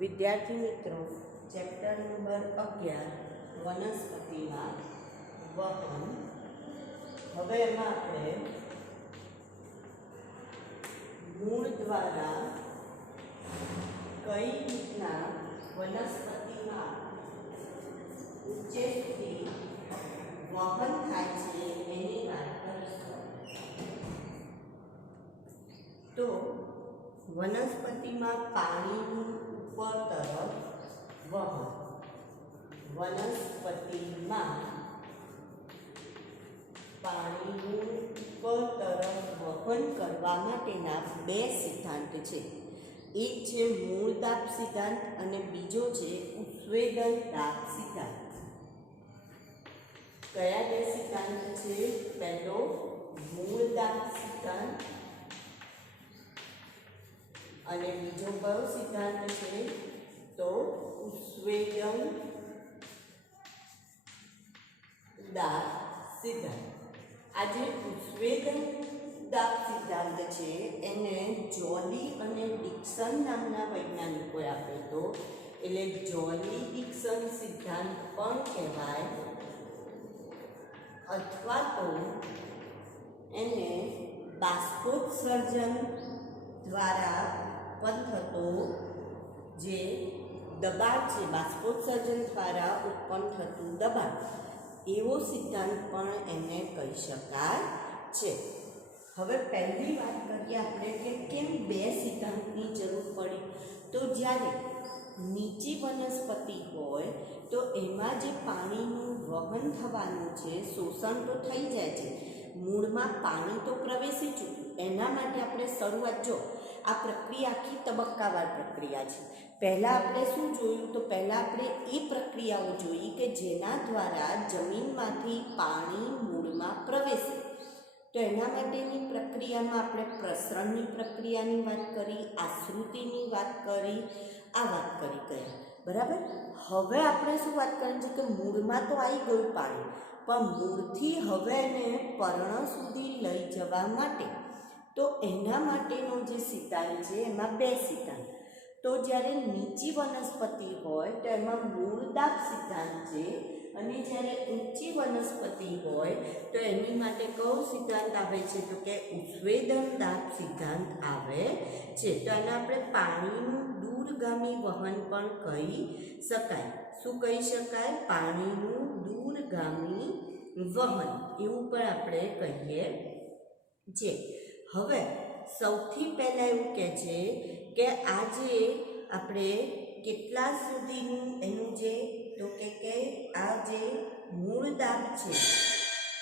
વિદ્યાર્થી મિત્રો, chapter number 11 વનસ્પતિમાં વહન. હવે એમાં આપણે મૂળ દ્વારા કઈ રીતના વનસ્પતિમાં ઊંચે સુધી વહન થાય છે એની વાત કરીશું. તો વનસ્પતિમાં પાણીનું ઉપર તરફ વહન. વનસ્પતિમાં પાણીનું ઉપર તરફ વહન કરવા માટેના બે સિદ્ધાંત છે. એક છે મૂળ દાબ સિદ્ધાંત અને બીજો છે ઉત્સેદન દાબ સિદ્ધાંત. કયા બે સિદ્ધાંત છે? પહેલો મૂળ દાબ સિદ્ધાંત અને બીજો કયો સિદ્ધાંત છે? તો ઉત્સેદન દાબ સિદ્ધાંત. આ જે ઉત્સેદન દાબ સિદ્ધાંત છે એને જોલી અને ડિક્સન નામના વૈજ્ઞાનિકોએ આપ્યો હતો. એટલે જોલી ડિક્સન સિદ્ધાંત પણ કહેવાય, અથવા તો એને બાષ્પોત્સર્જન દ્વારા ઉત્પન્ન થતો જે દબાણ છે, બાષ્પોત્સર્જન દ્વારા ઉત્પન્ન થતું દબાણ, એવો સિદ્ધાંત પણ એને કહી શકાય છે. હવે પહેલી વાત કરીએ આપણે કે કેમ બે સિદ્ધાંતની જરૂર પડી. તો જ્યારે નીચી વનસ્પતિ હોય તો એમાં જે પાણીનું વહન થવાનું છે, શોષણ તો થઈ જાય છે, મૂળમાં પાણી તો પ્રવેશી ચૂક્યું. એના માટે આપણે શરૂઆત, જો આ પ્રક્રિયા આખી તબક્કાવાર પ્રક્રિયા છે. પહેલાં આપણે શું જોયું? તો પહેલાં આપણે એ પ્રક્રિયાઓ જોઈ કે જેના દ્વારા જમીનમાંથી પાણી મૂળમાં પ્રવેશે. તો એના માટેની પ્રક્રિયામાં આપણે પ્રસરણની પ્રક્રિયાની વાત કરી, આશ્રુતિની વાત કરી, આ વાત કરી ગયા, બરાબર. હવે આપણે શું વાત કરવાની છે કે મૂળમાં તો આવી ગયું પાણી, પણ મૂળથી હવે એને પર્ણ સુધી લઈ જવા માટે, તો એના માટેનો જે સિદ્ધાંત છે એમાં બે સિદ્ધાંત. તો જ્યારે નીચી વનસ્પતિ હોય તો એમાં મૂળ દાબ સિદ્ધાંત છે, અને જ્યારે ઊંચી વનસ્પતિ હોય તો એની માટે કયો સિદ્ધાંત આવે છે? તો કે ઉત્સેદન દાબ સિદ્ધાંત આવે છે. તો આને આપણે પાણીનું દૂરગામી વહન પણ કહી શકાય. શું કહી શકાય? પાણીનું દૂરગામી વહન, એવું પણ આપણે કહીએ છીએ. હવે સૌથી પહેલાં એવું કહે છે કે આજે આપણે કેટલા સુધીનું એનું જે, તો કે આ જે મૂળ દાબ છે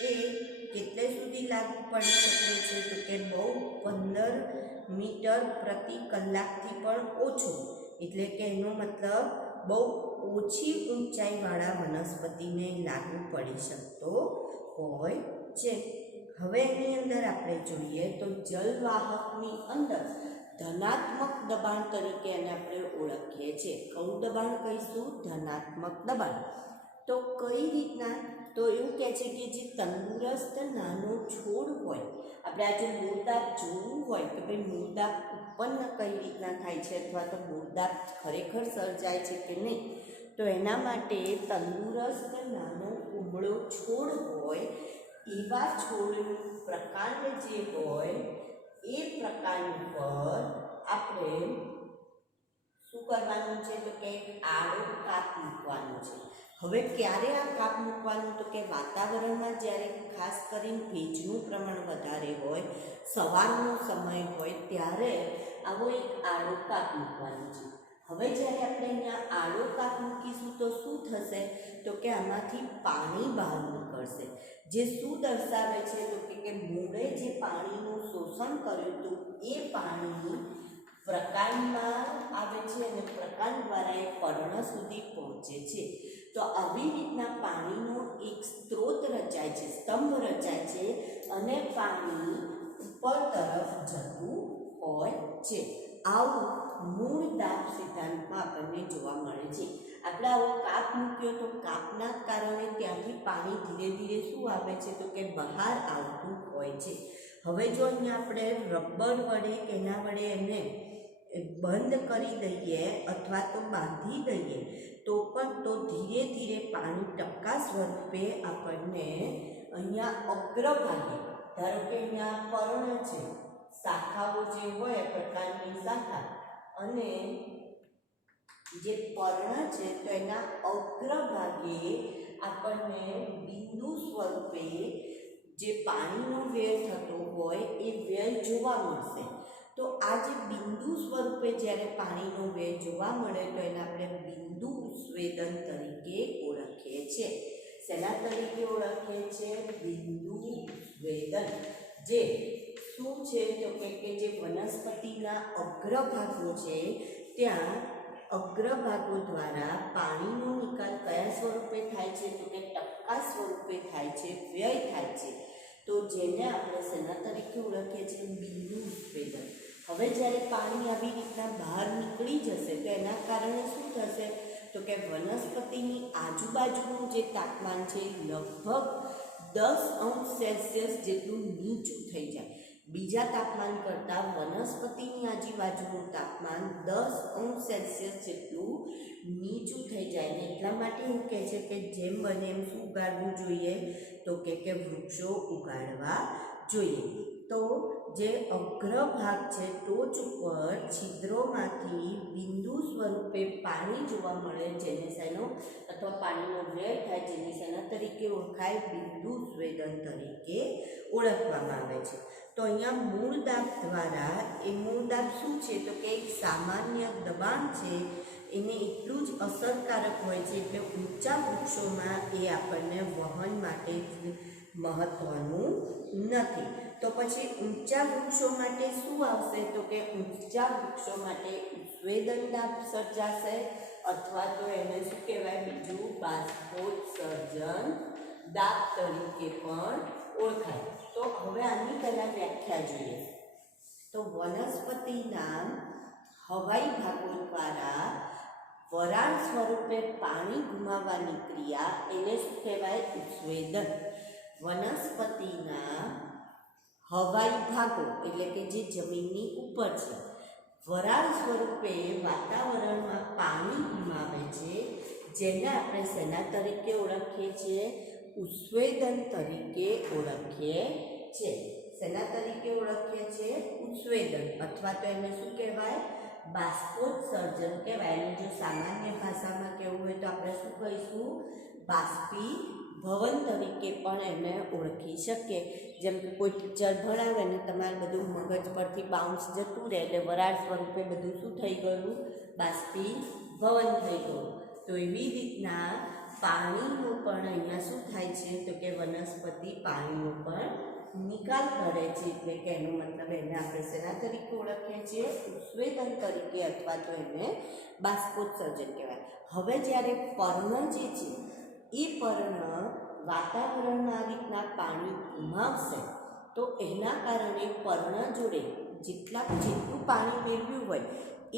એ કેટલે સુધી લાગુ પડી શકે છે? તો કે બહુ 15 મીટર પ્રતિ કલાકથી પણ ઓછો. એટલે કે એનો મતલબ બહુ ઓછી ઊંચાઈવાળા વનસ્પતિને લાગુ પડી શકતો હોય છે. હવે એની અંદર આપણે જોઈએ તો જલવાહકની અંદર ધનાત્મક દબાણ તરીકે એને આપણે ઓળખીએ છીએ. કયું દબાણ કહીશું? ધનાત્મક દબાણ. તો કઈ રીતના? તો એવું કહે છે કે જે તંદુરસ્ત નાનો છોડ હોય, આપણે આજે મૂળદાબ જોવું હોય કે ભાઈ મૂળદાબ ઉત્પન્ન કઈ રીતના થાય છે, અથવા તો મૂળદાબ ખરેખર સર્જાય છે કે નહીં, તો એના માટે તંદુરસ્ત નાનો કુમળો છોડ હોય, એવા છોડનું પ્રકાંડ જે હોય એ પ્રકાંડ પર આપણે શું કરવાનું છે? તો કે આડો કાપ મૂકવાનો છે. હવે ક્યારે આ કાપ મૂકવાનું? તો કે વાતાવરણમાં જ્યારે ખાસ કરીને ભેજનું પ્રમાણ વધારે હોય, સવારનો સમય હોય, ત્યારે આવો એક આડો કાપ મૂકવાનો છે. હવે જ્યારે આપણે અહીંયા આડો કાપ મૂકીશું તો શું થશે? તો કે આમાંથી પાણી બહાર નીકળશે, જે શું દર્શાવે છે? તો કે મૂળે જે પાણીનું શોષણ કર્યું હતું એ પાણી પ્રકાંડમાં આવે છે અને પ્રકાંડ દ્વારા એ પર્ણ સુધી પહોંચે છે. તો આવી રીતના પાણીનો એક સ્ત્રોત રચાય છે, સ્તંભ રચાય છે, અને પાણી ઉપર તરફ જતું હોય છે. આવું મૂળ દાબ સિદ્ધાંતમાં આપણને જોવા મળે છે. આપણે આવો કાપ મૂક્યો તો કાપના કારણે ત્યાંથી પાણી ધીરે ધીરે શું આવે છે? તો કે બહાર આવતું હોય છે. હવે જો અહીંયા આપણે રબર વડે કે એના વડે એને બંધ કરી દઈએ અથવા તો બાંધી દઈએ તો ધીરે ધીરે પાણી ટપકા સ્વરૂપે આપણને અહીંયા અગ્રભાગે, ધારો કે અહીંયા પર્ણ છે, શાખાઓ જે હોય પ્રકારની શાખા, અને જે પર્ણ છે તો એના અગ્રભાગે આપણને બિંદુ સ્વરૂપે જે પાણીનો વ્યય થતો હોય એ વ્યય જોવા મળશે. તો આ જે બિંદુ સ્વરૂપે જ્યારે પાણીનો વ્યય જોવા મળે તો એને આપણે બિંદુ સ્વેદન તરીકે ઓળખીએ છીએ. શેના તરીકે ઓળખીએ છીએ? બિંદુ સ્વેદન. જે શું છે તો કે જે વનસ્પતિના અગ્રભાગો છે ત્યાં અગ્રભાગો દ્વારા પાણીનો નિકાલ કયા સ્વરૂપે થાય છે તો કે ટપકા સ્વરૂપે થાય છે, વ્યય થાય છે. તો જેને આપણે શેના તરીકે ઓળખીએ છીએ? બિંદુ સ્વેદન. હવે જ્યારે પાણી આવી રીતના બહાર નીકળી જશે તો એના કારણે શું થશે તો કે વનસ્પતિની આજુબાજુનું જે તાપમાન છે લગભગ 10°C જેટલું નીચું થઈ જાય. બીજા તાપમાન કરતાં વનસ્પતિની આજુબાજુનું તાપમાન 10°C જેટલું નીચું થઈ જાય. ને એટલા માટે એવું કહે છે કે જેમ બને એમ શું ઉગાડવું જોઈએ તો કે વૃક્ષો ઉગાડવા જોઈએ. તો જે અગ્રભાગ છે ટોચ ઉપર છિદ્રોમાંથી બિંદુ સ્વરૂપે પાણી જોવા મળે, જેને શેનો અથવા પાણીનો વ્યય થાય જેને શેના તરીકે ઓળખાય? બિંદુ સ્વેદન તરીકે ઓળખવામાં આવે છે. તો અહીંયા મૂળ દાબ દ્વારા, એ મૂળ દાબ શું છે તો કે એક સામાન્ય દબાણ છે, એને એટલું જ અસરકારક હોય છે એટલે ઊંચા વૃક્ષોમાં એ આપણને વહન માટે મહત્વનું નથી. તો પછી ઊંચા વૃક્ષો માટે શું આવશે તો કે ઊંચા વૃક્ષો માટે ઉત્સ્વેદન દાબ સર્જાશે, અથવા તો એને શું કહેવાય બીજું? બાષ્પોત્સર્જન દાબ તરીકે પણ ઓળખાય. તો હવે આની પહેલાં વ્યાખ્યા જોઈએ. તો વનસ્પતિના હવાઈ ભાગો દ્વારા વરાળ સ્વરૂપે પાણી ગુમાવવાની ક્રિયા એને શું કહેવાય? ઉત્સ્વેદન. વનસ્પતિના હવાઈ ભાગો એટલે કે જે જમીનની ઉપર છે, વરાળ સ્વરૂપે વાતાવરણમાં પાણી ગુમાવે છે, જેને આપણે શેના તરીકે ઓળખીએ છીએ? ઉત્સ્વેદન તરીકે ઓળખીએ છીએ. શેના તરીકે ઓળખીએ છીએ? ઉત્સ્વેદન. અથવા તો એને શું કહેવાય? બાષ્પોત્સર્જન કહેવાય. એને જો સામાન્ય ભાષામાં કહેવું હોય તો આપણે શું કહીશું? બાષ્પીભવન તરીકે પણ એને ઓળખી શકીએ. જેમ કે કોઈ ટીચર ભણાવે ને તમારે બધું મગજ પરથી બાઉન્સ જતું રહે એટલે વરાળ સ્વરૂપે બધું શું થઈ ગયું? બાષ્પીભવન થઈ ગયું. તો એવી રીતના પાણીનો પણ અહીંયા શું થાય છે તો કે વનસ્પતિ પાણીનો પણ નિકાલ કરે છે. એટલે કે એનો મતલબ એને આપણે શેના તરીકે ઓળખીએ છીએ? ઉત્સ્વેદન તરીકે, અથવા તો એને બાષ્પોત્સર્જન કહેવાય. હવે જ્યારે પર્ણ જે છે એ પર્ણ વાતાવરણમાં આ રીતના પાણી ગુમાવશે તો એના કારણે પર્ણ જોડે જેટલું પાણી મેળવ્યું હોય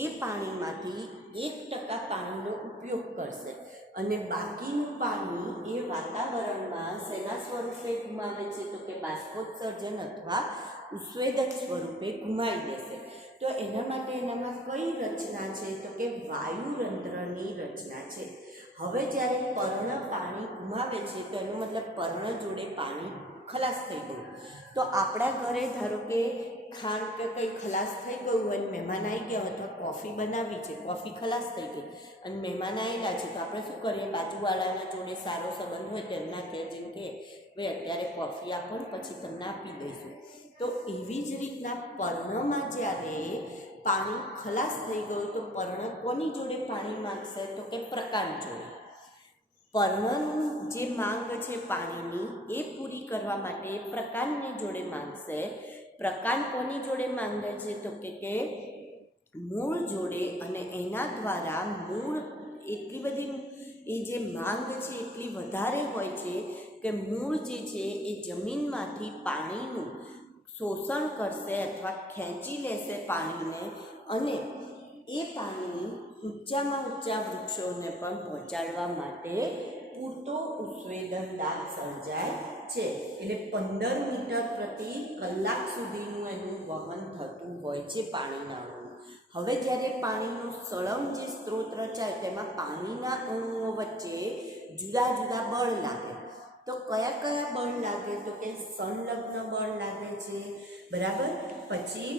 એ પાણીમાંથી 1% પાણીનો ઉપયોગ કરશે, અને બાકીનું પાણી એ વાતાવરણમાં શેના સ્વરૂપે ગુમાવે છે તો કે બાષ્પોત્સર્જન અથવા ઉત્સ્વેદન સ્વરૂપે ગુમાવી દેશે. તો એના માટે એનામાં કઈ રચના છે તો કે વાયુરંધ્રની રચના છે. હવે જ્યારે પર્ણ પાણી ગુમાવે છે તો એનો મતલબ પર્ણ જોડે પાણી ખલાસ થઈ ગયું. તો આપણા ઘરે ધારો કે ખાંડ કે કંઈ ખલાસ થઈ ગયું હોય, મહેમાન આવી ગયા અથવા કોફી બનાવી છે, કોફી ખલાસ થઈ ગઈ અને મહેમાન આવેલા છે, તો આપણે શું કરીએ? બાજુવાળાના જોડે સારો સંબંધ હોય તો એમના ઘેર જેમ કે ભાઈ અત્યારે કોફી આપો ને પછી તમને આપી દઈશું. તો એવી જ રીતના પર્ણમાં જ્યારે પાણી ખલાસ થઈ ગયું તો પર્ણ કોની જોડે પાણી માંગશે તો કે પ્રકાંડ જોડે. પર્ણનું જે માંગ છે પાણીની એ પૂરી કરવા માટે પ્રકાંડને જોડે માંગશે. પ્રકાંડ કોની જોડે માંગે છે તો કે મૂળ જોડે, અને એના દ્વારા મૂળ એટલી બધી એ જે માંગ છે એટલી વધારે હોય છે કે મૂળ જે છે એ જમીનમાંથી પાણીનું શોષણ કરશે અથવા ખેંચી લેશે પાણીને, અને એ પાણી ઊંચામાં ઊંચા વૃક્ષોને પણ પહોંચાડવા માટે પૂરતો ઉત્સ્વેદન દાબ સર્જાય છે. એટલે 15 મીટર પ્રતિ કલાક સુધીનું એનું વહન થતું હોય છે પાણીના. હવે જ્યારે પાણીનો સળંગ જે સ્ત્રોત રચાય તેમાં પાણીના અણુઓ વચ્ચે જુદા જુદા બળ લાગે. તો કયા કયા બળ લાગે? તો કે સંલગ્ન બળ લાગે છે, બરાબર. પછી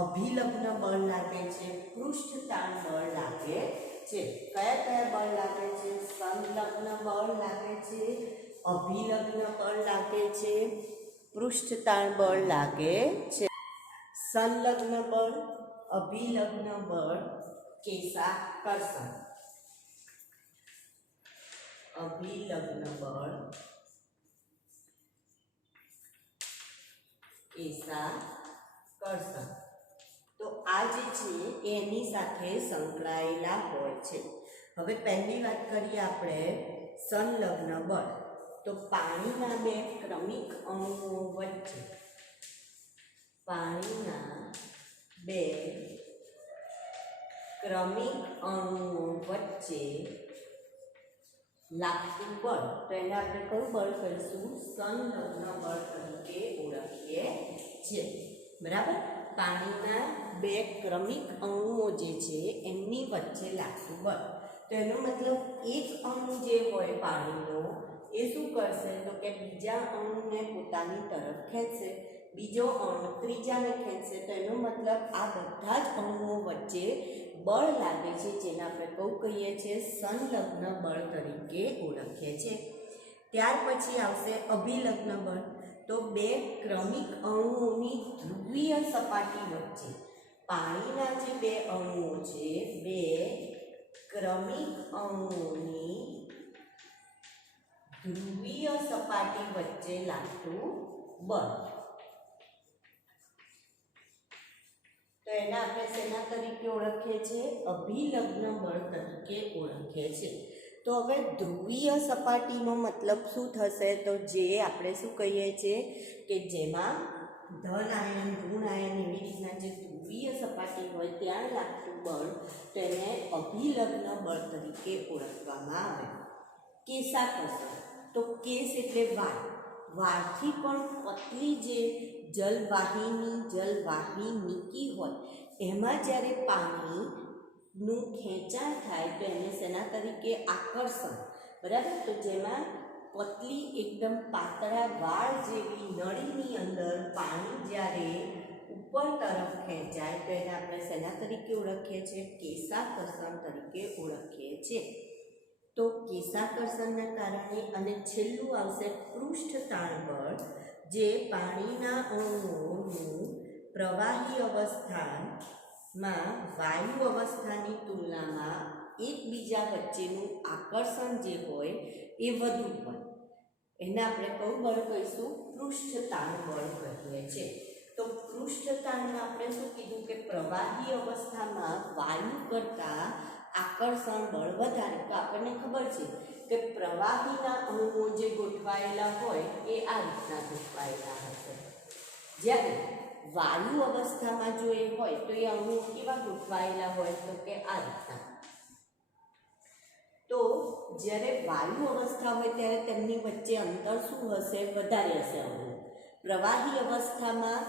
અભિલગ્ન બળ લાગે છે, પૃષ્ઠતાણ બળ લાગે છે. કયા કયા બળ લાગે છે? સંલગ્ન બળ લાગે છે, અભિલગ્ન બળ લાગે છે, પૃષ્ઠતાણ બળ લાગે છે. સંલગ્ન બળ, અભિલગ્ન બળ, કેશાકર્ષણ. અભિલગ્ન બળ, કેશાકર્ષણ. તો આ જે છે એની સાથે સંકળાયેલા હોય છે. હવે પહેલી વાત કરીએ આપણે સંલગ્ન બળ. તો પાણીના બે ક્રમિક અણુઓ વચ્ચે, પાણીના બે ક્રમિક અણુઓ વચ્ચે લાગતું બળ, તો એને આપણે કયું બળ કહીશું? સંલગ્ન બળ તરીકે ઓળખીએ છીએ, બરાબર. પાણીના બે ક્રમિક અણુઓ જે છે એમની વચ્ચે લાગતું બળ. તો એનો મતલબ એક અણુ જે હોય પાણીનો એ શું કરશે? તો કે બીજા અણુને પોતાની તરફ ખેંચશે, બીજો અણુ ત્રીજાને ખેંચશે. તો એનો મતલબ આ બધા જ અણુઓ વચ્ચે બળ લાગે છે, જેને આપણે કયું કહીએ છીએ? સંલગ્ન બળ તરીકે ઓળખીએ છીએ. ત્યાર પછી આવશે અભિલગ્ન બળ. તો બે ક્રમિક અણુઓની ધ્રુવીય સપાટી વચ્ચે, પાણીના જે બે અણુઓ છે, બે ક્રમિક અણુઓની ધ્રુવીય સપાટી વચ્ચે લાગતું બળ. તો એને આપણે શેના તરીકે ઓળખીએ છીએ? અભિલગ્ન બળ તરીકે ઓળખીએ છીએ. તો હવે ધ્રુવીય સપાટીનો મતલબ શું થશે? તો જે આપણે શું કહીએ છીએ કે જેમાં ધન આયન, ઋણ આયન એવી રીતના જે ધ્રુવીય સપાટી હોય ત્યાં લાગતું બળ, તો એને અભિલગ્ન બળ તરીકે ઓળખવામાં આવે. કેશાકર્ષણ. તો કેશ એટલે વાળ. વાળથી પણ પતલી જે જલવાહિનીકી હોય એમાં જ્યારે પાણીનું ખેંચાણ થાય તો એને શેના તરીકે? આકર્ષણ, બરાબર. તો જેમાં પતલી એકદમ પાતળા વાળ જેવી નળીની અંદર પાણી જ્યારે ઉપર તરફ ખેંચાય તો એને આપણે શેના તરીકે ઓળખીએ છીએ? કેશાકર્ષણ તરીકે ઓળખીએ છીએ. તો કેશાકર્ષણના કારણે. અને છેલ્લું આવશે પૃષ્ઠતાણ બળ, જે પાણીના અણુઓનું પ્રવાહી અવસ્થામાં વાયુ અવસ્થાની તુલનામાં એકબીજા વચ્ચેનું આકર્ષણ જે હોય એ વધુ હોય. એને આપણે કયું બળ કહીશું? પૃષ્ઠતાણ બળ કહીએ છીએ. તો પૃષ્ઠતાણમાં આપણે શું કીધું કે પ્રવાહી અવસ્થામાં વાયુ કરતાં આકર્ષણ બળ વધારે. તો આપણને ખબર છે કે પ્રવાહીના અણુઓ જે ગોઠવાયેલા હોય એ આ રીતના ગોઠવાયેલા હશે. જ્યારે વાયુ અવસ્થામાં જો એ હોય તો એ અણુઓ કેવા ગોઠવાયેલા હોય? તો કે આ રીતના. તો જ્યારે વાયુ અવસ્થા હોય ત્યારે તેમની વચ્ચે અંતર શું હશે? વધારે હશે અણુઓ. પ્રવાહી અવસ્થામાં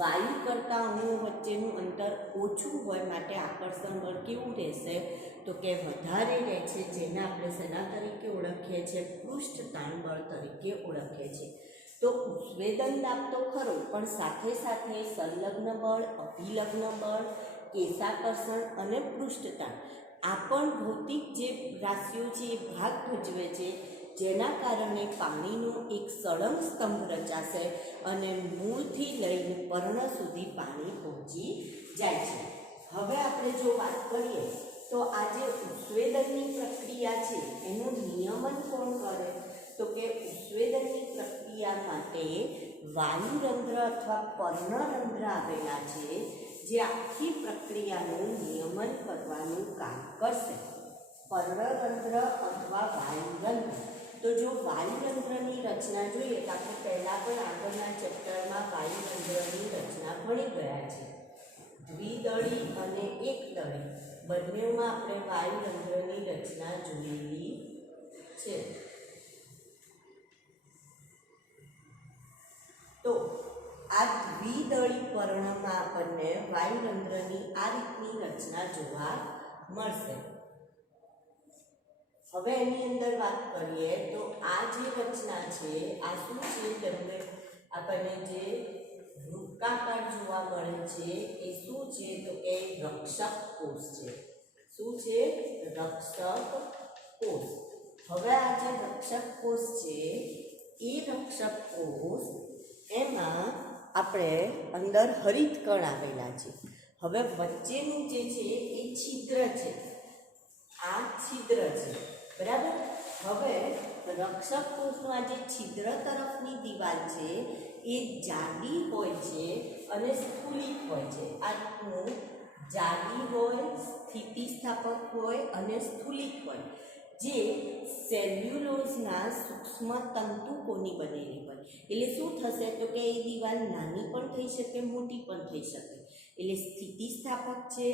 વાયુ કરતાં અણુઓ વચ્ચેનું અંતર ઓછું હોય, માટે આકર્ષણ બળ કેવું રહેશે? તો કે વધારે રહે છે, જેને આપણે શેના તરીકે ઓળખીએ છીએ? પૃષ્ઠતાણ બળ તરીકે ઓળખીએ છીએ. તો ઉત્સેદન દાબ તો ખરો, પણ સાથે સાથે સંલગ્ન બળ, અભિલગ્ન બળ, કેશાકર્ષણ અને પૃષ્ઠતાણ આ પણ ભૌતિક જે રાશિઓ છે એ ભાગ ભજવે છે, જેના કારણે પાણીનો એક સળંગ સ્તંભ રચાશે અને મૂળથી લઈને પર્ણ સુધી પાણી પહોંચી જાય છે. હવે આપણે જો વાત કરીએ તો આ જે ઉત્સેદનની પ્રક્રિયા છે એનું નિયમન કોણ કરે? તો કે ઉત્સેદનની પ્રક્રિયા માટે વાયુરંધ્ર અથવા પર્ણરંધ્ર આવેલા છે, જે આખી પ્રક્રિયાનું નિયમન કરવાનું કામ કરશે. પર્ણરંધ્ર અથવા વાયુરંધ્ર. તો જો વાયુરંધ્રની રચના જોઈએ તો આપણે પહેલાં પણ આગળના ચેપ્ટરમાં વાયુરંધ્રની રચના ભણી ગયા છે. દ્વિદળી અને એકદળી બંનેમાં આપણે વાયુરંધ્રની રચના જોયેલી છે. તો આ દ્વિદળી દ્વિદળી પર્ણમાં આપણને વાયુરંધ્રની આ રીતની રચના જોવા મળશે. હવે એની અંદર વાત કરીએ તો આ જે રચના છે આ શું છે, તમને આપણને જે વૃત્તાકાર જોવા મળે છે એ શું છે તો કે રક્ષક કોષ છે. શું છે? રક્ષક કોષ. હવે આ જે રક્ષક કોષ છે એ રક્ષક કોષ એમાં આપણે અંદર હરિતકણ આવેલા છે. હવે વચ્ચેનું જે છે એ છિદ્ર છે, આ છિદ્ર છે, બરાબર. હવે રક્ષક કોષનું આ જે છિદ્ર તરફની દિવાલ છે એ જાડી હોય છે અને સ્થૂલિત હોય છે. આ રીતનું જાડી હોય, સ્થિતિસ્થાપક હોય અને સ્થૂલિત હોય, જે સેલ્યુલોઝના સૂક્ષ્મ તંતુકોની બનેલી હોય. એટલે શું થશે તો કે એ દિવાલ નાની પણ થઈ શકે, મોટી પણ થઈ શકે. એટલે સ્થિતિસ્થાપક છે,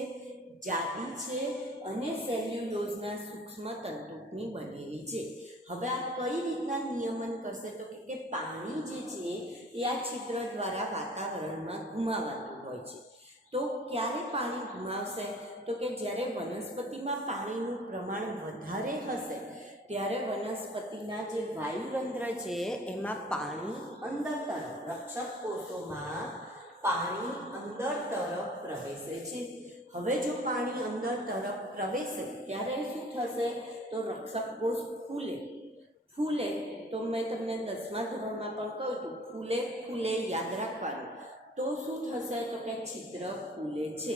જાડી છે અને સેલ્યુલોઝના સૂક્ષ્મ તંતુની બનેલી છે. હવે આ કઈ રીતના નિયમન કરશે તો કે પાણી જે છે એ આ છિદ્ર દ્વારા વાતાવરણમાં ઘુમાવાતું હોય છે. તો ક્યારે પાણી ઘુમાવશે તો કે જ્યારે વનસ્પતિમાં પાણીનું પ્રમાણ વધારે હશે ત્યારે વનસ્પતિના જે વાયુરંધ્ર છે એમાં પાણી અંદર તરફ, રક્ષક કોષોમાં પાણી અંદર તરફ પ્રવેશે છે. હવે જો પાણી અંદર તરફ પ્રવેશે ત્યારે શું થશે તો રક્ષક કોષ ફૂલે તો મેં તમને 10મા ધોરણમાં પણ કહ્યું હતું, ફૂલે યાદ રાખવાનું. તો શું થશે તો કે છિદ્ર ખુલે છે.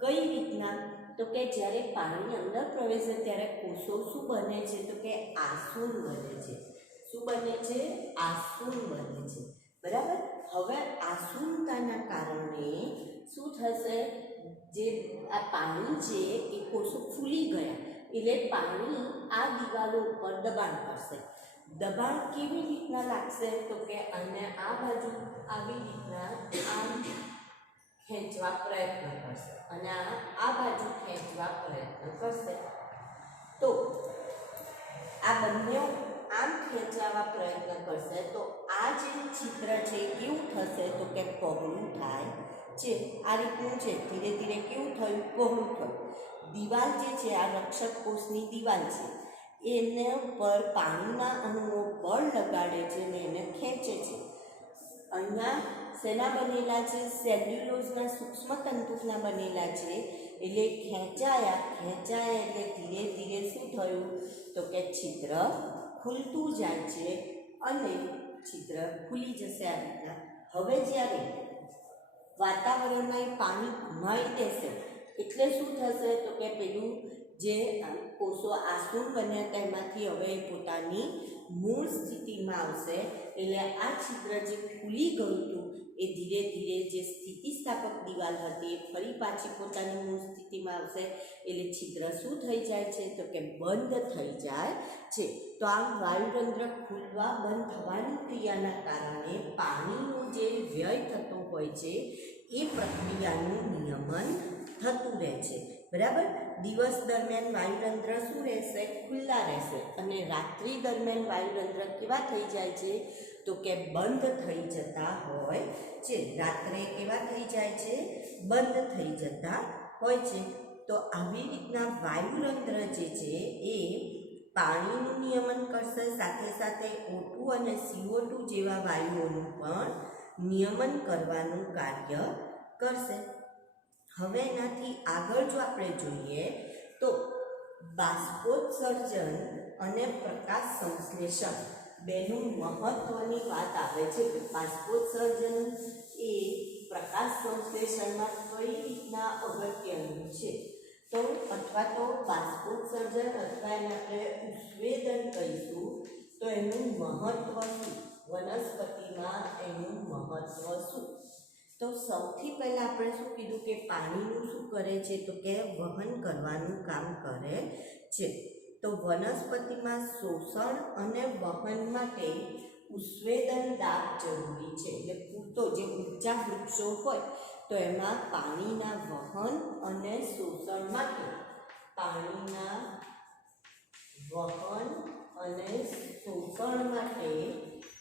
કઈ રીતના તો કે જ્યારે પાણી અંદર પ્રવેશે ત્યારે કોષો શું બને છે તો કે આસુન બને છે. શું બને છે? આસુન બને છે, બરાબર. હવે આસુનતાના કારણે શું થશે, જે આ પાણી છે એ કોષો ફૂલી ગયા એટલે પાણી આ દિવાલો ઉપર દબાણ કરશે. દબાણ કેવી રીતના લાગશે તો કે અને આ બાજુ આવી રીતના આમ ખેંચવા પ્રયત્ન કરશે અને આ બાજુ ખેંચવા પ્રયત્ન કરશે. તો આ બંને આમ ખેંચવા પ્રયત્ન કરશે તો આ જે છિદ્ર છે કેવું થશે તો કે પહોળું થાય છે. આ રીતનું છે, ધીરે ધીરે કેવું થયું? પહોળું થયું. દિવાલ જે છે આ રક્ષક કોષની દિવાલ છે, એને ઉપર પાણીના અણુઓ બળ લગાડે છે અને એને ખેંચે છે. અહીંયા શેના બનેલા છે? સેલ્યુલોઝના સૂક્ષ્મ તંતુના બનેલા છે. એટલે ખેંચાયા એટલે ધીરે ધીરે શું થયું તો કે છિદ્ર ખુલતું જાય છે અને છિદ્ર ખુલી જશે આ રીતના. હવે જ્યારે વાતાવરણમાં પાણી ઘુમાવી દેશે એટલે શું થશે તો કે પેલું જે કોષો આસુન બન્યા હતા એમાંથી હવે પોતાની મૂળ સ્થિતિમાં આવશે. એટલે આ છિદ્ર જે ખુલી ગયું હતું એ ધીરે ધીરે જે સ્થિતિસ્થાપક દિવાલ હતી એ ફરી પાછી પોતાની મૂળ સ્થિતિમાં આવશે. એટલે છિદ્ર શું થઈ જાય છે તો કે બંધ થઈ જાય છે. તો આમ વાયુરંધ્ર ખુલવા બંધ થવાની ક્રિયાના કારણે પાણીનો જે વ્યય થતો હોય છે એ પ્રક્રિયાનું નિયમન થતું રહે છે, બરાબર. દિવસ દરમિયાન વાયુરંધ્ર શું રહેશે? ખુલ્લા રહેશે અને રાત્રિ દરમિયાન વાયુરંધ્ર કેવા થઈ જાય છે તો કે બંધ થઈ જતા હોય છે. રાત્રે કેવા થઈ જાય છે? બંધ થઈ જતા હોય છે. તો આવી રીતના વાયુરંધ્ર જે છે એ પાણીનું નિયમન કરશે, સાથે સાથે O2 અને CO2 જેવા વાયુઓનું પણ નિયમન કરવાનું કાર્ય કરશે. હવે એનાથી આગળ જો આપણે જોઈએ તો બાષ્પોત્સર્જન અને પ્રકાશ સંશ્લેષણ બેનું મહત્વની વાત આવે છે. બાષ્પોત્સર્જન એ પ્રકાશ સંશ્લેષણમાં કઈ રીતના અગત્યનું છે તો અથવા તો બાષ્પોત્સર્જન અથવા એને આપણે ઉત્સેદન કહીશું તો એનું મહત્વ શું, વનસ્પતિમાં એનું મહત્વ શું? તો સૌથી પહેલાં આપણે શું કીધું કે પાણીનું શું કરે છે તો કે વહન કરવાનું કામ કરે છે. તો વનસ્પતિમાં શોષણ અને વહન માટે ઉત્સેદન દાબ જરૂરી છે. એટલે પૂરતો જે ઊંચા વૃક્ષો હોય તો એમાં પાણીના વહન અને શોષણ માટે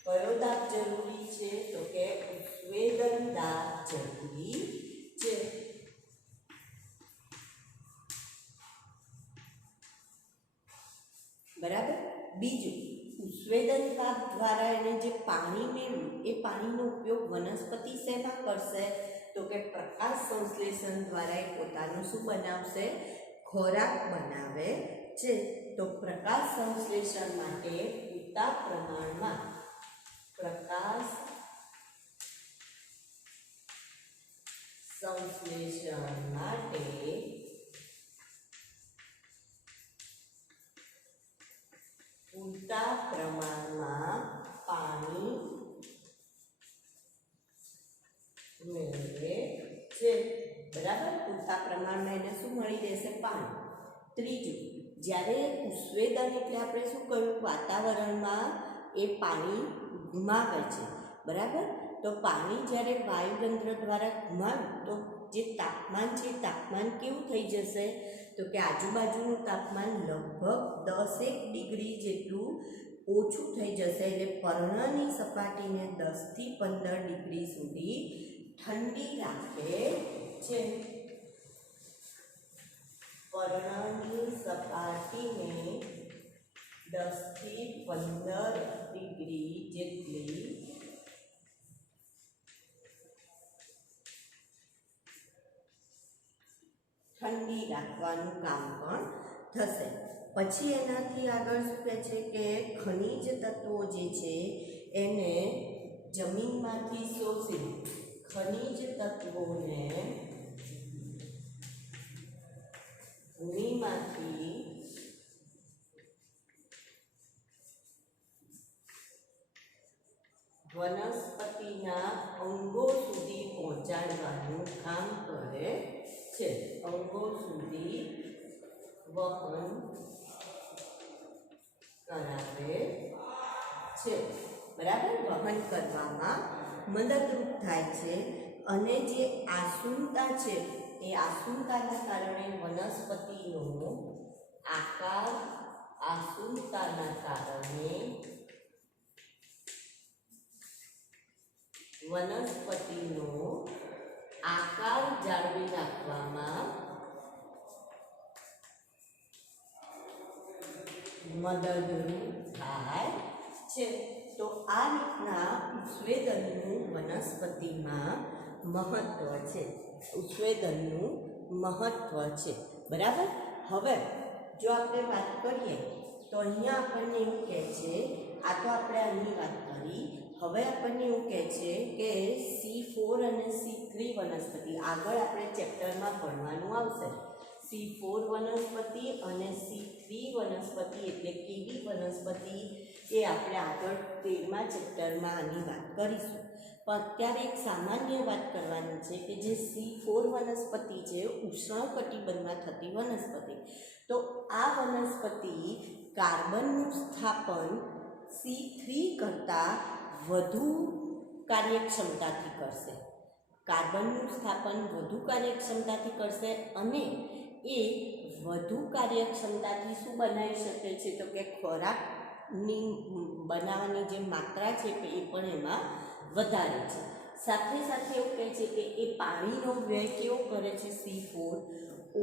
કયો દાબ જરૂરી છે તો કે ઉત્સેદન દાબ જરૂરી બરાબર. બીજું, ઉત્સેદન પાક દ્વારા એને જે પાણી મેળવ્યું એ પાણીનો ઉપયોગ વનસ્પતિ શેમાં કરશે? તો કે પ્રકાશ સંશ્લેષણ દ્વારા એ પોતાનું શું બનાવશે? ખોરાક બનાવે છે. તો પ્રકાશ સંશ્લેષણ માટે પૂરતા પ્રમાણમાં પ્રકાશ સંશ્લેષણ માટે પૂરતા પ્રમાણમાં પાણી મેળવે છે. બરાબર. પૂરતા પ્રમાણમાં એને શું મળી રહેશે? પાણી. ત્રીજું, જ્યારે ઉત્સેદન એટલે આપણે શું કહ્યું? વાતાવરણમાં એ પાણી ઘુમાવે છે. બરાબર. તો પાણી જ્યારે વાયુતંત્ર દ્વારા ઘુમાવ્યું તો જે તાપમાન છે તાપમાન કેવું થઈ જશે? તો કે આજુબાજુનું તાપમાન લગભગ 10 ડિગ્રી જેટલું ઓછું થઈ જશે. એટલે પર્ણની સપાટીને 10 થી 15 ડિગ્રી સુધી ઠંડી રાખે છે. પર્ણની સપાટીને 10 થી 15 ડિગ્રી જેટલી ઠંડી રાખવાનું કામ પણ થશે. પછી એનાથી આગળ શું કહે છે કે ખનિજ તત્વો જે છે એને જમીનમાંથી શોષી ખનિજ તત્વોને ભૂમિમાંથી વનસ્પતિના અંગો સુધી પહોંચાડવાનું કામ કરે છે. અંગો સુધી વહન કરાવે છે. બરાબર. વહન કરવામાં મદદરૂપ થાય છે. અને જે આસુનતા છે એ આસુનતાના કારણે વનસ્પતિનો આકાર આસુનતાના કારણે વનસ્પતિનો આકાર જાળવી રાખવામાં મદદરૂપ થાય છે. તો આ રીતના ઉત્સેદનનું વનસ્પતિમાં મહત્વ છે. ઉત્સેદનનું મહત્વ છે. બરાબર. હવે જો આપણે વાત કરીએ તો અહીંયા આપણને એવું કહે છે, આ તો આપણે આની વાત કરી. હવે આપણને એવું કહે છે કે C4 અને C3 વનસ્પતિ આગળ આપણે ચેપ્ટરમાં ભણવાનું આવશે. C4 વનસ્પતિ અને C3 વનસ્પતિ એટલે કેવી વનસ્પતિ એ આપણે આગળ 13મા ચેપ્ટરમાં આની વાત કરીશું. પણ અત્યારે એક સામાન્ય વાત કરવાની છે કે જે C4 વનસ્પતિ છે ઉષ્ણકટિબંધમાં થતી વનસ્પતિ. તો આ વનસ્પતિ કાર્બનનું સ્થાપન C3 કરતાં વધુ કાર્યક્ષમતાથી કરશે. કાર્બનનું સ્થાપન વધુ કાર્યક્ષમતાથી કરશે અને એ વધુ કાર્યક્ષમતાથી શું બનાવી શકે છે? તો કે ખોરાકની બનાવવાની જે માત્રા છે એ પણ એમાં વધારે છે. સાથે સાથે એવું કહે છે કે એ પાણીનો વ્યય કેવો કરે છે? C4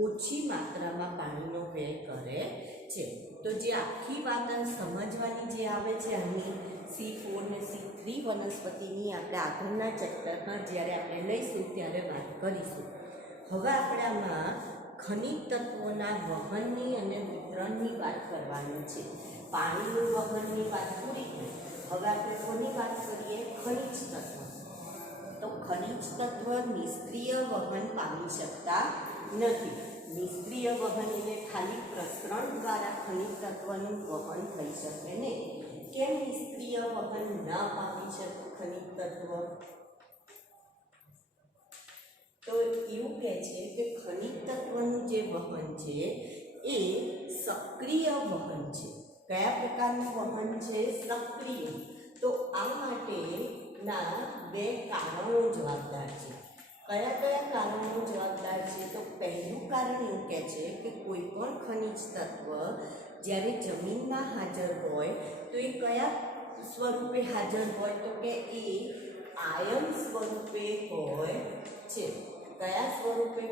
ઓછી માત્રામાં પાણીનો વ્યય કરે છે. તો જે આખી વાત સમજવાની જે આવે છે આની C4 ને C3 વનસ્પતિની આપણે આગળના ચેપ્ટરમાં જ્યારે આપણે લઈશું ત્યારે વાત કરીશું. હવે આપણે આમાં ખનિજ તત્વોના વહનની અને વિતરણની વાત કરવાની છે. પાણીનું વહનની વાત પૂરી થઈ. હવે આપણે કોની વાત કરીએ? ખનિજ તત્વ. તો ખનિજ તત્વ નિષ્ક્રિય વહન પામી શકતા નથી. નિષ્ક્રિય વહન એટલે ખાલી પ્રસરણ દ્વારા ખનિજ તત્વનું વહન થઈ શકે નહીં. કેમ નિષ્ક્રિય વહન ન પામી શકે ખનિજ તત્વ? તો એવું કહે છે કે ખનિજ તત્વનું જે વહન છે એ સક્રિય વહન છે. કયા પ્રકારનું વહન છે? સક્રિય. તો આ માટેના બે કારણો જવાબદાર છે. કયા કયા કારણો જવાબદાર છે? તો પહેલું કારણ એવું કહે છે કે કોઈ પણ ખનિજ તત્વ જ્યારે જમીનમાં હાજર હોય તો એ કયા સ્વરૂપે હાજર હોય? તો કે એ આયન સ્વરૂપે હોય છે. કયા સ્વરૂપે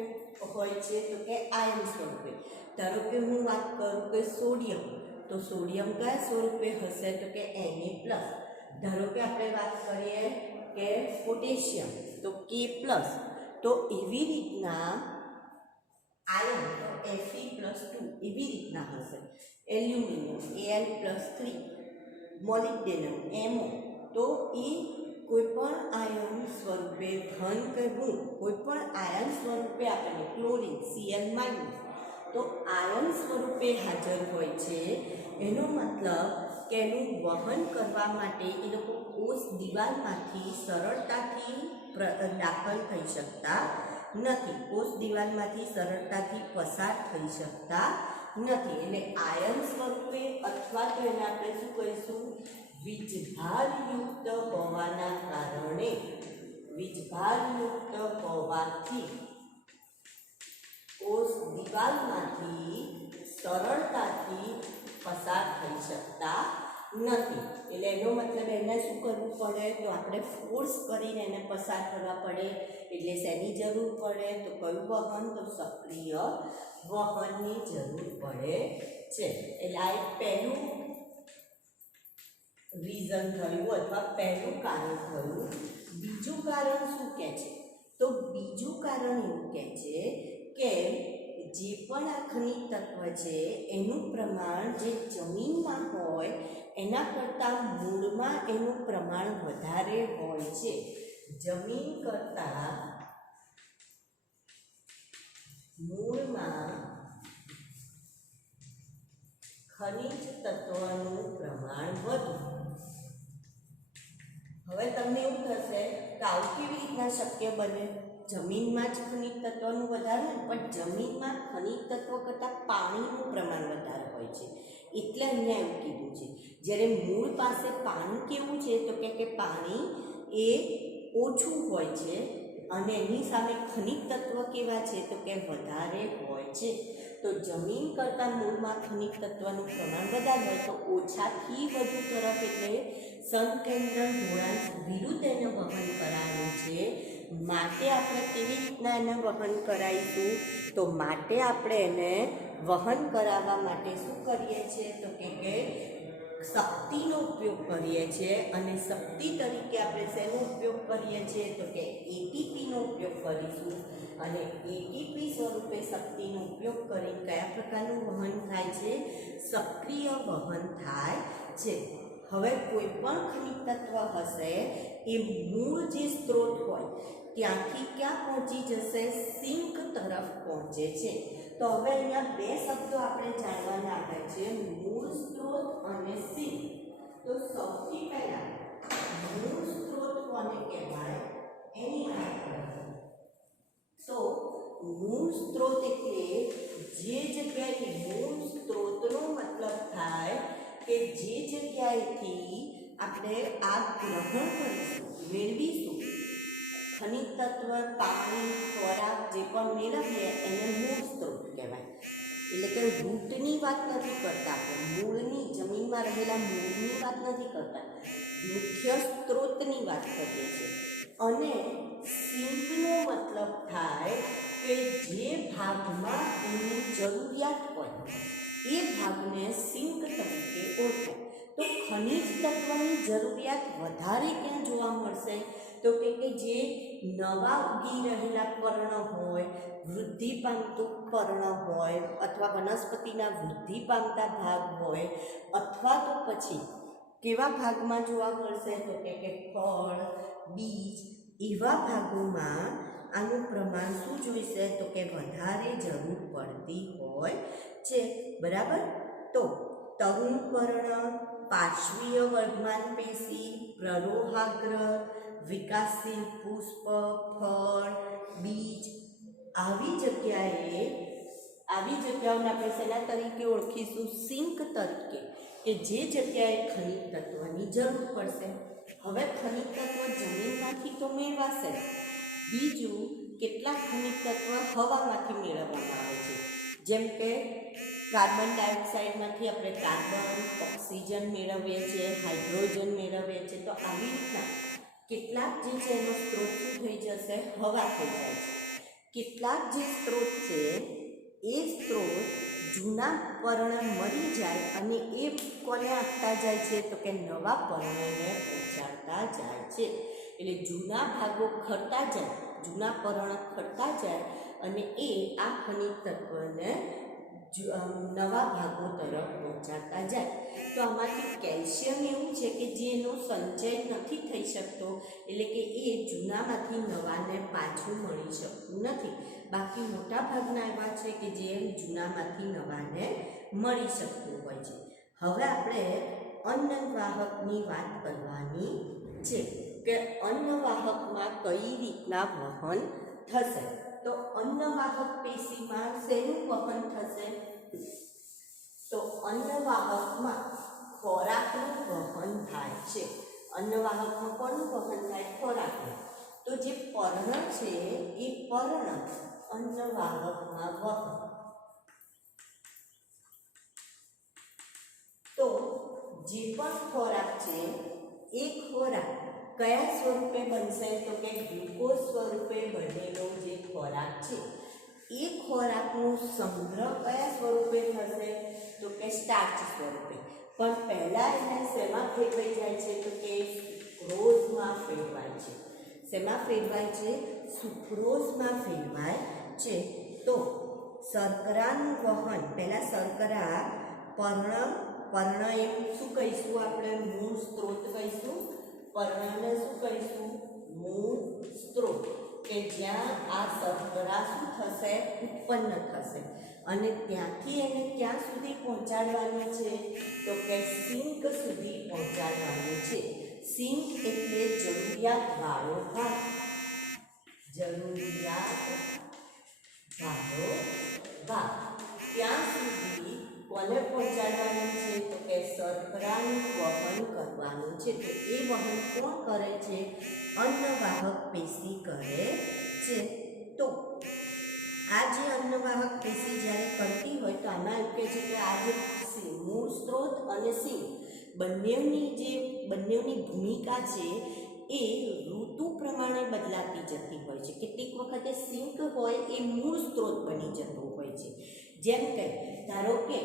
હોય છે? તો કે આયન સ્વરૂપે. ધારો કે હું વાત કરું કે સોડિયમ, તો સોડિયમ કયા સ્વરૂપે હશે તો કે Na+. ધારો કે આપણે વાત કરીએ કે પોટેશિયમ તો K+. તો એવી રીતના આયન તો Fe+2 એવી રીતના હશે. Aluminium Al+3, molybdenum MO. તો એ કોઈપણ આયન સ્વરૂપે ઘન કે ઋણ કોઈપણ આયન સ્વરૂપે આપણને ક્લોરીન Cl-, તો આયન સ્વરૂપે હાજર હોય છે. એનો મતલબ કે એનું વહન કરવા માટે એ લોકો કોષ દિવાલમાંથી સરળતાથી દાખલ થઈ શકતા નથી, કોષ દિવાલમાંથી સરળતાથી પસાર થઈ શકતા નથી. એટલે આયન સ્વરૂપે અથવા તો એને આપણે શું કહીશું, વીજભારયુક્ત હોવાના કારણે, વીજભારયુક્ત હોવાથી કોષ દિવાલમાંથી સરળતાથી પસાર થઈ શકતા નથી. એટલે એનો મતલબ એને શું કરવું પડે તો આપણે ફોર્સ કરીને એને પસાર કરવા પડે. એટલે શેની જરૂર પડે તો કયું વહન, તો સક્રિય વહનની જરૂર પડે છે. એટલે આ એક પહેલું રીઝન થયું અથવા પહેલું કારણ થયું. બીજું કારણ શું કહે છે તો બીજું કારણ એવું કહે છે કે જે પણ આ ખનિજ તત્વ છે એનું પ્રમાણ જે જમીનમાં હોય એના કરતાં મૂળમાં એનું પ્રમાણ વધારે હોય છે. જમીન કરતાં મૂળમાં ખનિજ તત્વનું પ્રમાણ વધુ. હવે તમને એવું થશે કે આવું કેવી રીતના શક્ય બને? જમીનમાં જ ખનિજ તત્વનું વધારે, પણ જમીનમાં ખનિજ તત્વ કરતાં પાણીનું પ્રમાણ વધારે હોય છે. એટલે અહીંયા એવું કીધું છે. જ્યારે મૂળ પાસે પાણી કેવું છે તો કે પાણી એ ઓછું હોય છે અને એની સામે ખનિજ તત્વ કેવા છે તો કે વધારે હોય છે. તો જમીન કરતાં મૂળમાં ખનિજ તત્વનું પ્રમાણ વધારે હોય તો ઓછાથી વધુ તરફ એટલે સંકેન્દ્રણ ઢોળાંશ વિરુદ્ધ એને વહન કરાયું છે. માટે આપણે કેવી રીતના એને વહન કરાવીશું તો માટે આપણે એને વહન કરાવવા માટે શું કરીએ છીએ તો કે શક્તિનો ઉપયોગ કરીએ છીએ. અને શક્તિ તરીકે આપણે શેનો ઉપયોગ કરીએ છીએ તો કે એટીપીનો ઉપયોગ કરીશું. અને એટીપી સ્વરૂપે શક્તિનો ઉપયોગ કરીને કયા પ્રકારનું વહન થાય છે? સક્રિય વહન થાય છે. હવે કોઈ પણ ખનિજ તત્વ હશે એ મૂળ જે સ્ત્રોત હોય ત્યાંથી ક્યાં પહોંચી જશે? સિંક તરફ પહોંચે છે. તો હવે અહીંયા બે શબ્દો આપણે જાણવાના આવે છે, મૂળ સ્ત્રોત અને સિંક. તો સૌથી પહેલા મૂળ સ્ત્રોત કોને કહેવાય એની વાત કરીએ. તો મૂળ સ્ત્રોત એટલે જે જગ્યાએ, મૂળ સ્ત્રોતનો મતલબ થાય કે જે જગ્યાએથી આપણે આ ગ્રહણ કરીશું, મેળવીશું ખનિજ તત્વ, પાણી, ખોરાક જે પણ મેળવીએ એને મૂળ સ્ત્રોત કહેવાય. એટલે કે રૂટની વાત નથી કરતા આપણે, મૂળની, જમીનમાં રહેલા મૂળની વાત નથી કરતા, મુખ્ય સ્ત્રોતની વાત કરીએ છીએ. અને સિંકનો મતલબ થાય કે જે ભાગમાં એની જરૂરિયાત હોય એ ભાગને સિંક તરીકે ઓળખાય. તો ખનિજ તત્વની જરૂરિયાત વધારે ક્યાં જોવા મળશે તો કે જે નવા ઉગી રહેલા પર્ણ હોય, વૃદ્ધિ પામતું પર્ણ હોય, અથવા વનસ્પતિના વૃદ્ધિ પામતા ભાગ હોય, અથવા તો પછી કેવા ભાગમાં જોવા મળશે તો કે ફળ, બીજ એવા ભાગોમાં આનું પ્રમાણ શું જોઈશે તો કે વધારે જરૂર પડતી હોય છે. બરાબર. તો તરુણ પર્ણ, પાર્શ્વીય વર્ધમાન પેશી, પ્રરોહાગ્ર, વિકાસશીલ પુષ્પ, ફળ, બીજ આવી જગ્યાઓને આપણે શેના તરીકે ઓળખીશું? સિંક તરીકે, કે જે જગ્યાએ ખનિજ તત્વની જરૂર પડશે. હવે ખનિજ તત્વ જમીનમાંથી તો મેળવાશે, બીજું કેટલાક ખનિજ તત્વ હવામાંથી મેળવવામાં આવે છે. જેમ કે કાર્બન ડાયોક્સાઇડમાંથી આપણે કાર્બન, ઓક્સિજન મેળવીએ છીએ, હાઇડ્રોજન મેળવીએ છીએ. તો આવી રીતના કેટલાક જે છે એનો સ્ત્રોત શું થઈ જશે? હવા થઈ જાય છે. કેટલાક જે સ્ત્રોત છે એ સ્ત્રોત જૂના પર્ણ મરી જાય અને એ કોને આપતા જાય છે તો કે નવા પર્ણને પહોંચાડતા જાય છે. એટલે જૂના ભાગો ખરતા જાય, જૂના પર્ણ ખરતા જાય અને એ આ ખનિજ તત્વને નવા ભાગો તરફ પહોંચાડતા જાય. તો આમાંથી કેલ્શિયમ એવું છે કે જેનો સંચય નથી થઈ શકતો, એટલે કે એ જૂનામાંથી નવાને પાછું મળી શકતું નથી. બાકી મોટા ભાગના એવા છે કે જે જૂનામાંથી નવાને મળી શકતું હોય છે. હવે આપણે અન્નવાહકની વાત કરવાની છે કે અન્નવાહકમાં કઈ રીતના વહન થશે. તો અન્નવાહક પેશીમાં શેનું વહન થશે? તો અન્નવાહકમાં ખોરાકનું વહન થાય છે. અન્નવાહકમાં કોનું વહન થાય? ખોરાકનું. તો જે પર્ણ છે એ પર્ણ અન્નવાહકમાં વહન. તો જે પણ ખોરાક છે એ ખોરાક કયા સ્વરૂપે બનશે? તો કે ગ્લુકોઝ સ્વરૂપે બનેલો જે ખોરાક છે એ ખોરાકનો સંગ્રહ કયા સ્વરૂપે થશે? તો કે સ્ટાર્ચ સ્વરૂપે. પણ પહેલા એને શેમાં ફેરવાઈ જાય છે? તો કે સુક્રોઝમાં ફેરવાય છે. શેમાં ફેરવાય છે? સુક્રોઝમાં ફેરવાય છે. તો શર્કરાનું વહન, પહેલા શર્કરા પર્ણ એમ શું કહીશું આપણે? મૂળ સ્ત્રોત કહીશું. પર્ણને શું કહીશું? મૂળ સ્ત્રોત. કે જ્યાં આ શર્કરા શું થશે? ઉત્પન્ન થશે. અને ત્યાંથી એને ક્યાં સુધી પહોંચાડવાની છે? તો કે સિંક સુધી પહોંચાડવાની છે. સિંક એટલે જરૂરિયાતવાળો ભાગ. જરૂરિયાતવાળો ભાગ. ત્યાં સુધી કોને પહોંચાડવાનું છે? તો કે શર્કરાનું વહન કરવાનું છે. તો એ વહન કોણ કરે છે? અન્નવાહક પેશી કરે છે. તો આ જે અન્નવાહક પેશી જ્યારે કરતી હોય તો આમાં એવું કહે છે કે આ જે મૂળ સ્ત્રોત અને સિંક બંનેની ભૂમિકા છે એ ઋતુ પ્રમાણે બદલાતી જતી હોય છે. કેટલીક વખતે સિંક હોય એ મૂળ સ્ત્રોત બની જતું હોય છે. જેમ કે ધારો કે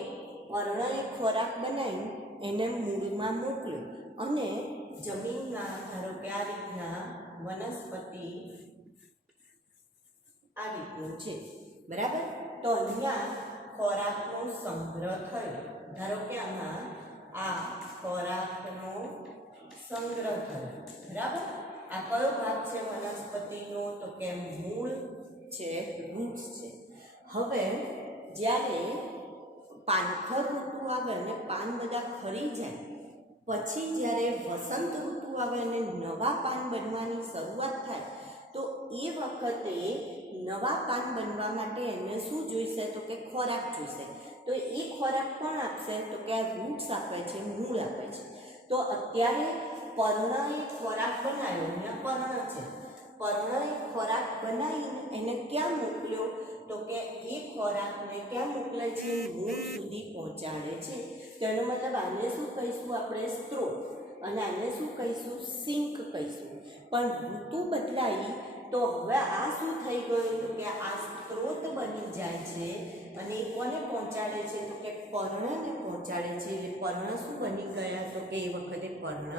પર્ણએ ખોરાક બનાવી એને મૂળમાં મોકલ્યો અને જમીનના ધારો કે આ રીતના વનસ્પતિ આ રીતનું છે, બરાબર. તો અહીંયા ખોરાકનો સંગ્રહ થયો. ધારો કે આમાં આ ખોરાકનો સંગ્રહ થયો, બરાબર. આ કયો ભાગ છે વનસ્પતિનો? તો કે મૂળ છે, રૂટ્સ છે. હવે જ્યારે પાનખર ઋતુ આવે અને પાન બધા ખરી જાય પછી જ્યારે વસંત ઋતુ આવે અને નવા પાન બનવાની શરૂઆત થાય તો એ વખતે નવા પાન બનવા માટે એને શું જોઈશે? તો કે ખોરાક જોઈશે. તો એ ખોરાક કોણ આપશે? તો કે આ રૂટ્સ આપે છે, મૂળ આપે છે. તો અત્યારે પર્ણએ ખોરાક બનાવ્યો, અહીંયા પર્ણ છે. પર્ણએ ખોરાક બનાવીને એને ક્યાં મોકલ્યો? તો કે એ ખોરાકને ક્યાં મોકલે છે? મૂળ સુધી પહોંચાડે છે. તો એનો મતલબ આને શું કહીશું આપણે? સ્ત્રોત. અને આને શું કહીશું? સિંક કહીશું. પણ ઋતુ બદલાઈ તો હવે આ શું થઈ ગયું? તો કે આ સ્ત્રોત બની જાય છે અને એ કોને પહોંચાડે છે? તો કે પર્ણને પહોંચાડે છે. એટલે પર્ણ શું બની ગયા? તો કે એ વખતે પર્ણ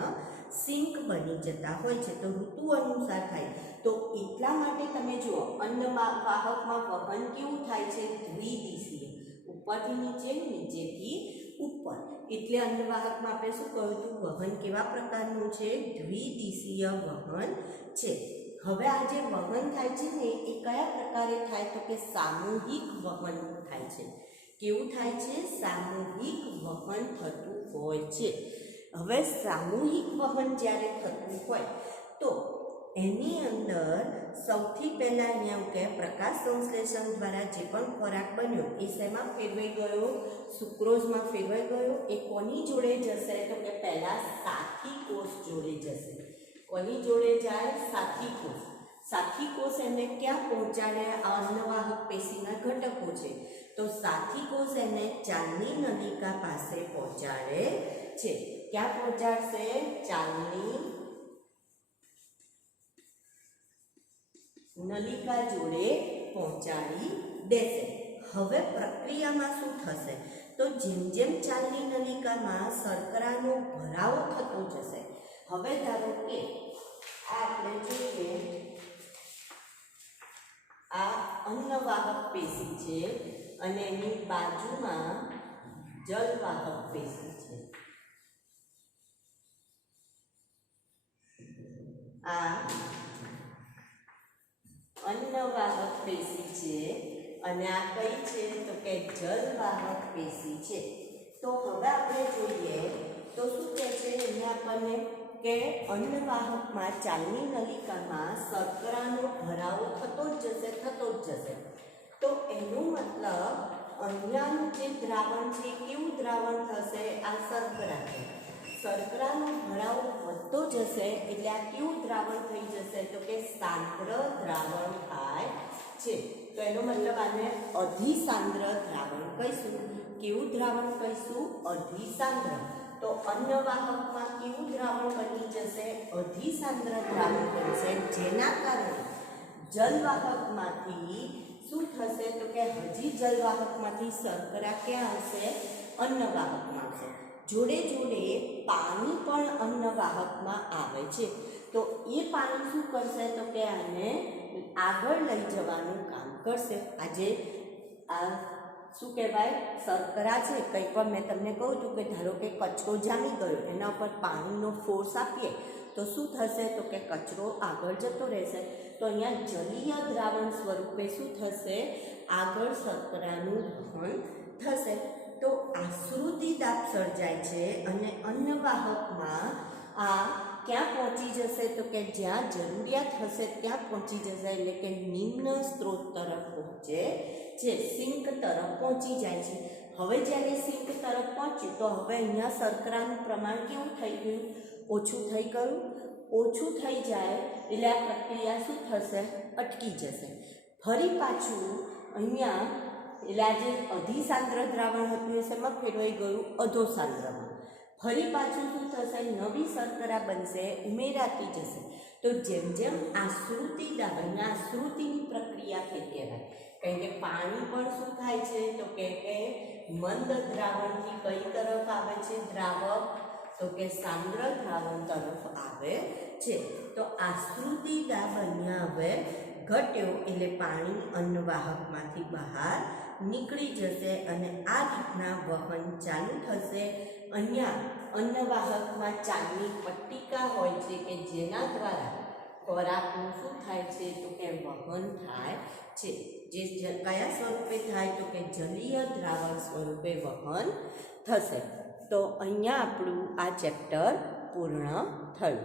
સિંક બની જતા હોય છે. તો ઋતુ અનુસાર થાય. તો એટલા માટે તમે જુઓ અન્નવાહકમાં વહન કેવું થાય છે? દ્વિદિશીય. ઉપરથી નીચે, નીચેથી ઉપર. એટલે અન્નવાહકમાં આપણે શું કહ્યું હતું? વહન કેવા પ્રકારનું છે? દ્વિદિશીય વહન છે. હવે આ જે વહન થાય છે ને એ કયા પ્રકારે થાય? તો કે સામૂહિક વહન થાય છે. કેવું થાય છે? સામૂહિક વહન થતું હોય છે. હવે સામૂહિક વહન જ્યારે થતું હોય તો એની અંદર સૌથી પહેલાં અહીંયા કે પ્રકાશ સંશ્લેષણ દ્વારા જે પણ ખોરાક બન્યો એ શેમાં ફેરવાઈ ગયો? સુક્રોઝમાં ફેરવાઈ ગયો. એ કોની જોડે જશે? તો કે પહેલાં સાથી કોષ જોડે જશે. કોની જોડે જાય? સાથી કોષ. સાથી કોષ એને ક્યાં પહોંચાડે? આ અન્નવાહક પેશીના ઘટકો છે. તો સાથી કોષ એને ચાલની નલિકા પાસે પહોંચાડે છે. ક્યાં પહોંચાડશે? ચાલની નલિકા જોડે પહોંચાડી દેશે. હવે પ્રક્રિયામાં શું થશે તો જેમ જેમ ચાલની નલિકામાં શર્કરાનો ભરાવો થતો જશે, હવે ધારો કે આપણે જોઈએ આ અન્નવાહક પેશી છે અને એની બાજુમાં જલવાહક પેશી છે. આ અન્નવાહક પેશી છે અને આ કઈ છે તો કે જલવાહક પેશી છે. તો હવે આપણે જોઈએ તો શું કહે છે અહીંયા આપણને કે અન્નવાહકમાં ચાલની નલિકામાં શર્કરાનો ભરાવો થતો જ જશે. તો એનો મતલબ અહીંયાનું જે દ્રાવણ છે કેવું દ્રાવણ થશે, આ શર્કરા છે. શર્કરાનો ભરાવો વધતો જશે એટલે આ કેવું દ્રાવણ થઈ જશે તો કે સાંદ્ર દ્રાવણ થાય છે. તો એનો મતલબ આને અધિસાંદ્ર દ્રાવણ કહીશું. કેવું દ્રાવણ કહીશું? અધિસાંદ્ર. તો અન્નવાહકમાં કેવું દ્રાવણ બની જશે? અધિસાંદ્ર દ્રાવણ બનશે, જેના કારણે જલવાહકમાંથી શું થશે તો કે હજી જલવાહકમાંથી શર્કરા ક્યાં આવશે? અન્નવાહકમાં આવશે. જોડે જોડે પાણી પણ અન્નવાહકમાં આવે છે. તો એ પાણી શું કરશે તો કે આને આગળ લઈ જવાનું કામ કરશે. આજે આ શું કહેવાય શર્કરા છે, કંઈ પણ મેં તમને કહું છું કે ધારો કે કચરો જામી ગયો, એના ઉપર પાણીનો ફોર્સ આપીએ તો શું થશે તો કે કચરો આગળ જતો રહેશે. તો અહીંયા જલીય દ્રાવણ સ્વરૂપે શું થશે? આગળ શર્કરાનું વહન થશે. તો આશ્રુતિ દાબ સર્જાય છે અને અન્નવાહકમાં આ ક્યાં પહોંચી જશે તો કે જ્યાં જરૂરિયાત હશે ત્યાં પહોંચી જશે, એટલે કે નિમ્ન સ્ત્રોત તરફ પહોંચે છે, સિંક તરફ પહોંચી જાય છે. હવે જ્યારે સિંક તરફ પહોંચ્યું તો હવે અહીંયા શર્કરાનું પ્રમાણ કેવું થઈ ગયું? ઓછું થઈ ગયું. ઓછું થઈ જાય એટલે આ પ્રક્રિયા શું થશે? અટકી જશે. ફરી પાછું અહીંયા એટલે આ જે અધિસાંદ્ર દ્રાવણ હતું એ શેમાં ફેરવાઈ ગયું? અધોસાંદ્રમાં. ફરી પાછું શું થશે? નવી શર્કરા બનશે, ઉમેરાતી જશે. તો જેમ જેમ આશ્રુતિ દાબ, આશ્રુતિની પ્રક્રિયા થઈ કહેવાય. કારણ કે પાણી પણ શું થાય છે તો કે મંદ દ્રાવણથી કઈ તરફ આવે છે દ્રાવક? તો કે સાંદ્ર દ્રાવણ તરફ આવે છે. તો આશ્રુતિ દાબ અહીંયા હવે ઘટ્યો એટલે પાણી અન્નવાહકમાંથી બહાર નીકળી જશે અને આ રીતના વહન ચાલુ થશે. અહીંયા અન્નવાહકમાં ચાલની પટ્ટિકા હોય છે કે જેના દ્વારા ખોરાકનું શું થાય છે તો કે વહન થાય છે. જે કયા સ્વરૂપે થાય તો કે જલીય દ્રાવણ સ્વરૂપે વહન થશે. તો અહીંયા આપણું આ ચેપ્ટર પૂર્ણ થયું.